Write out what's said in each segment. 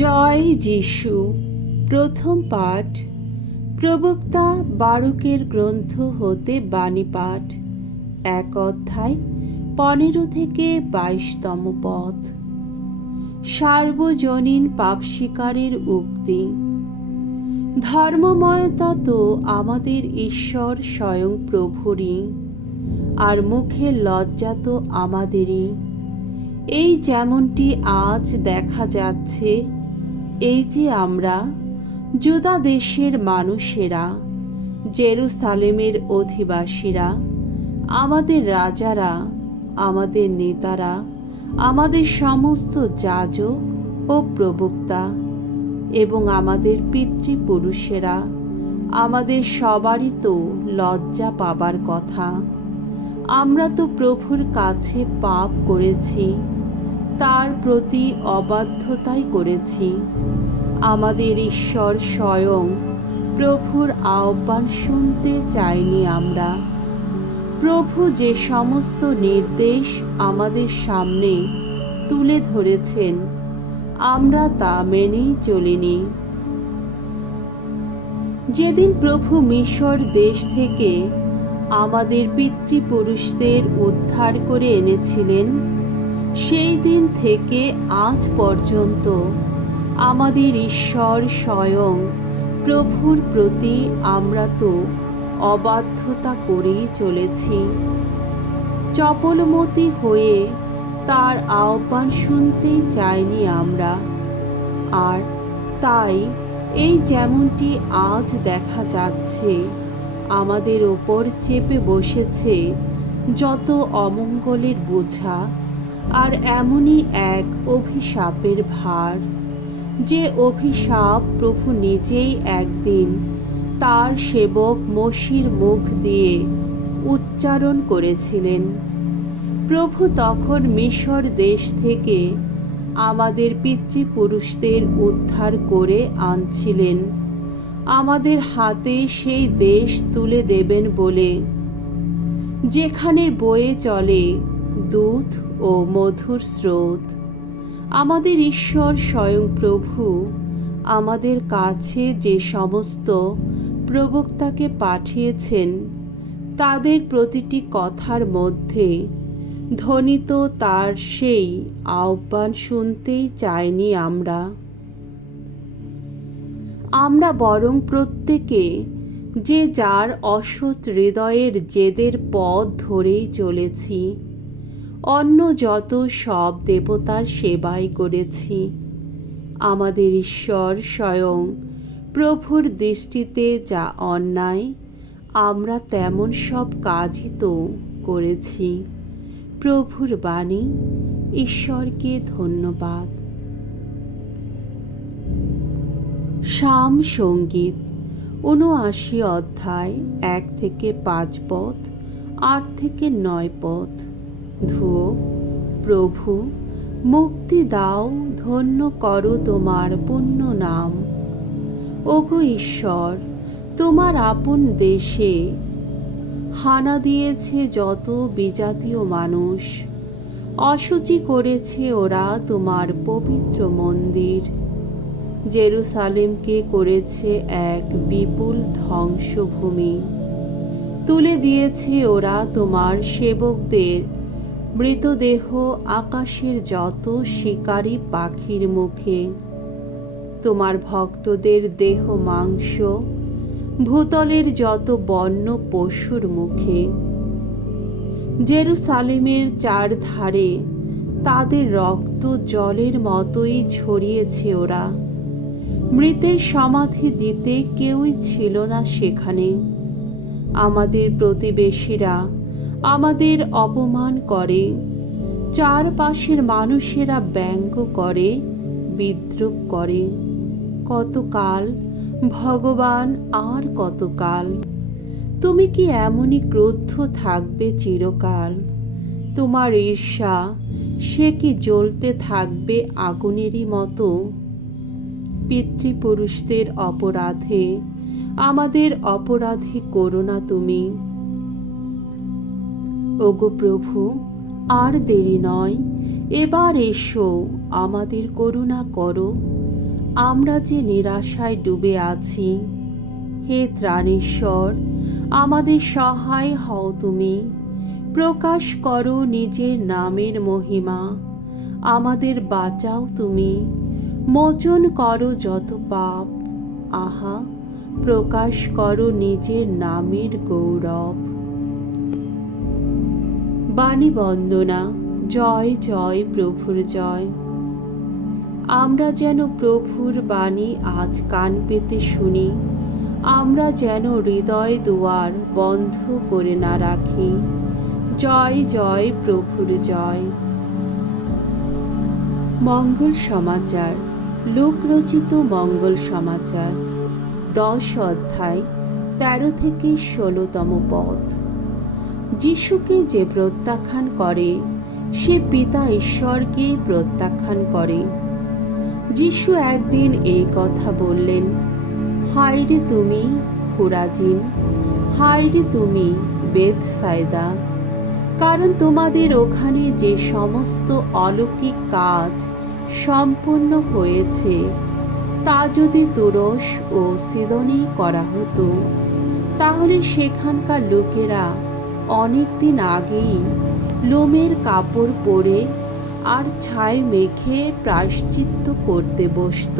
জয় যিশু। প্রথম পাঠ প্রবক্তা বারুকের গ্রন্থ হতে বাণী পাঠ, 1 অধ্যায় 15 থেকে 22তম পদ। সার্বজনীন পাপ স্বীকারের উক্তি। ধর্মময়তা তো আমাদের ঈশ্বর স্বয়ং প্রভুরই, আর মুখের লজ্জা তো আমাদেরই। এই যেমনটি আজ দেখা যাচ্ছে, এই যে আমরা জুদা দেশের মানুষেরা, জেরুসালেমের অধিবাসীরা, আমাদের রাজারা, আমাদের নেতারা, আমাদের সমস্ত যাজক ও প্রবক্তা এবং আমাদের পিতৃপুরুষেরা, আমাদের সবারই তো লজ্জা পাবার কথা। আমরা তো প্রভুর কাছে পাপ করেছি, তার প্রতি অবাধ্যতাই করেছি। আমাদের ঈশ্বর স্বয়ং প্রভুর আহ্বান শুনতে চাইনি আমরা। প্রভু যে সমস্ত নির্দেশ আমাদের সামনে তুলে ধরেছেন, আমরা তা মেনেই চলিনি। যেদিন প্রভু মিশর দেশ থেকে আমাদের পিতৃপুরুষদের উদ্ধার করে এনেছিলেন, সেই দিন থেকে আজ পর্যন্ত আমাদের ঈশ্বর স্বয়ং প্রভুর প্রতি আমরা তো অবাধ্যতা করেই চলেছি। চপলমতি হয়ে তার আহ্বান শুনতেই চাইনি আমরা। আর তাই এই যেমনটি আজ দেখা যাচ্ছে, আমাদের ওপর চেপে বসেছে যত অমঙ্গলের বোঝা, আর এমনই এক অভিশাপের ভার, যে অভিশাপ প্রভু নিজেই একদিন তার সেবক মোশির মুখ দিয়ে উচ্চারণ করেছিলেন। প্রভু তখন মিশর দেশ থেকে আমাদের পিতৃপুরুষদের উদ্ধার করে আনছিলেন, আমাদের হাতে সেই দেশ তুলে দেবেন বলে, যেখানে বয়ে চলে দুধ ও মধুর স্রোত। আমাদের ঈশ্বর স্বয়ং প্রভু আমাদের কাছে যে সমস্ত প্রবক্তাকে পাঠিয়েছেন, তাদের প্রতিটি কথার মধ্যে ধ্বনিত তার সেই আহ্বান শুনতেই চাইনি আমরা বরং প্রত্যেকে যে যার অসৎ হৃদয়ের জেদের পথ ধরেই চলেছি। অন্য যত সব দেবতার সেবাই করেছি। আমাদের ঈশ্বর স্বয়ং প্রভুর দৃষ্টিতে যা অন্যায়, আমরা তেমন সব কাজই তো করেছি। প্রভুর বাণী। ঈশ্বরকে ধন্যবাদ। সাম সঙ্গীত ৭৯ অধ্যায় 1 থেকে 5 পদ, 8 থেকে 9 পদ। ধুয়ো। প্রভু, মুক্তি দাও, ধন্য করো তোমার পুণ্য নাম। ওগো ঈশ্বর, তোমার আপন দেশে হানা দিয়েছে যত বিজাতীয় মানুষ। অশুচি করেছে ওরা তোমার পবিত্র মন্দির। জেরুসালেমকে করেছে এক বিপুল ধ্বংসভূমি। তুলে দিয়েছে ওরা তোমার সেবকদের মৃতদেহ আকাশের যত শিকারী পাখির মুখে, তোমার ভক্তদের দেহ মাংস ভূতলের যত বন্য পশুর মুখে। জেরুসালেমের চারধারে তাদের রক্ত জলের মতোই ঝরিয়েছে ওরা। মৃতের সমাধি দিতে কেউই ছিল না সেখানে। আমাদের প্রতিবেশীরা আমাদের অপমান করে, চারপাশের মানুষেরা ব্যঙ্গ করে, বিদ্রূপ করে। কতকাল ভগবান, আর কতকাল? তুমি কি এমনই ক্রুদ্ধ থাকবে চিরকাল? তোমার ঈর্ষা, সে কি জ্বলতে থাকবে আগুনেরই মতো? পিতৃপুরুষদের অপরাধে আমাদের অপরাধী করো না তুমি। ওগো প্রভু, আর দেরি নয়, এবার এসো, আমাদের করুণা করো। আমরা যে নিরাশায় ডুবে আছি, হে ত্রাণেশ্বর, আমাদের সহায় হও তুমি। প্রকাশ করো নিজের নামের মহিমা, আমাদের বাঁচাও তুমি। মোচন করো যত পাপ, আহা প্রকাশ করো নিজের নামের গৌরব। বাণী বন্দনা। জয় জয় প্রভুর জয়। আমরা যেন প্রভুর বাণী আজ কান পেতে শুনি, আমরা যেন হৃদয় দুয়ার বন্ধ করে না রাখি। জয় জয় প্রভুর জয়। মঙ্গল সমাচার। লূক রচিত মঙ্গল সমাচার 10 অধ্যায় 13 থেকে 16তম পদ। যিশুকে যে প্রত্যাখ্যান করে সে পিতা ঈশ্বরকে প্রত্যাখ্যান করে। যিশু একদিন এই কথা বললেন, হায় রে তুমি খোরাজিন, হায় রে তুমি বেথসাইদা, কারণ তোমাদের ওখানে যে সমস্ত অলৌকিক কাজ সম্পন্ন হয়েছে তা যদি তুরস ও সিদনে করা হতো, তাহলে সেখানকার লোকেরা অনেক দিন আগেই লোমের কাপড় পরে আর ছাই মেখে প্রায়শ্চিত্ত করতে বসত,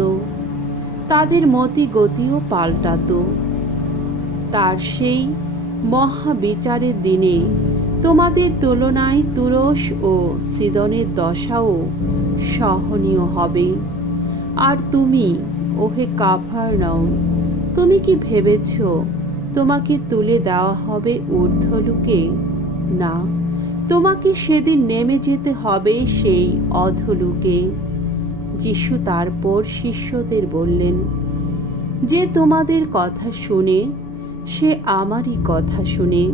তাদের মতি গতিও পাল্টাতো। তার সেই মহাবিচারের দিনে তোমাদের তুলনায় তুরস ও সিদনের দশাও সহনীয় হবে। আর তুমি, ওহে কাফারনাউম, তুমি কি ভেবেছ তোমাকে তুলে দেওয়া হবে ঊর্ধ্বলোকে? না, তোমাকে সেদিন নেমে যেতে হবে সেই অধোলোকে। যিশু তারপর শিষ্যদের বললেন, যে তোমাদের কথা শুনে সে আমারই কথা শুনে,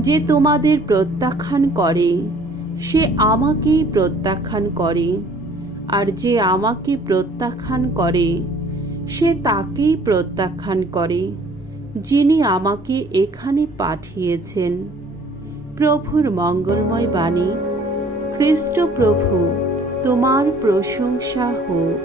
যে তোমাদের প্রত্যাখ্যান করে সে আমাকেই প্রত্যাখ্যান করে, আর যে আমাকে প্রত্যাখ্যান করে সে তাকেই প্রত্যাখ্যান করে যিনি আমাকে এখানে পাঠিয়েছেন। প্রভুর মঙ্গলময় বাণী। খ্রিস্ট প্রভু, তোমার প্রশংসা হোক।